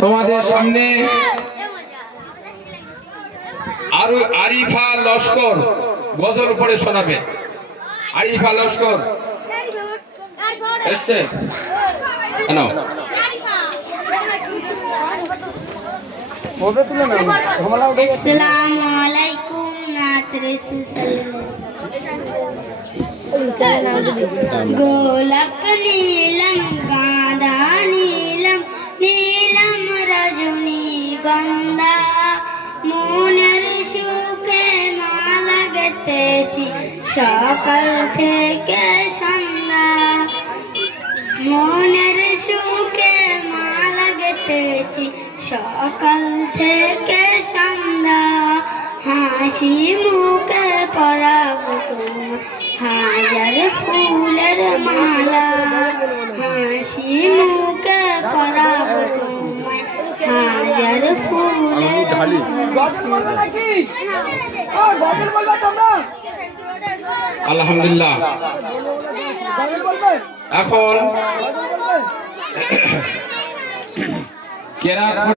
তোমাদের সামনে আরো আরিফা লস্কর গজল পড়ে শোনাবে। আরিফা লস্কর এসছে কেন? আসসালামু আলাইকুম নাত রাসূল গোলাপ নীলম গাঁদা নীলম নীলম রজনী গন্ধা মনের সুখে মালা গেঁথেছি সকাল থেকে সন্ধ্যা মনের সুখে মালা গেঁথেছি সকাল থেকে সন্ধ্যা হাসি মুখে পরাবো তোমার হাজার ফুলের মালা হাসি মুখে পরাবো তোমায় হাজার ফুলের আলহামদুলিল্লাহ। এখন কেরাত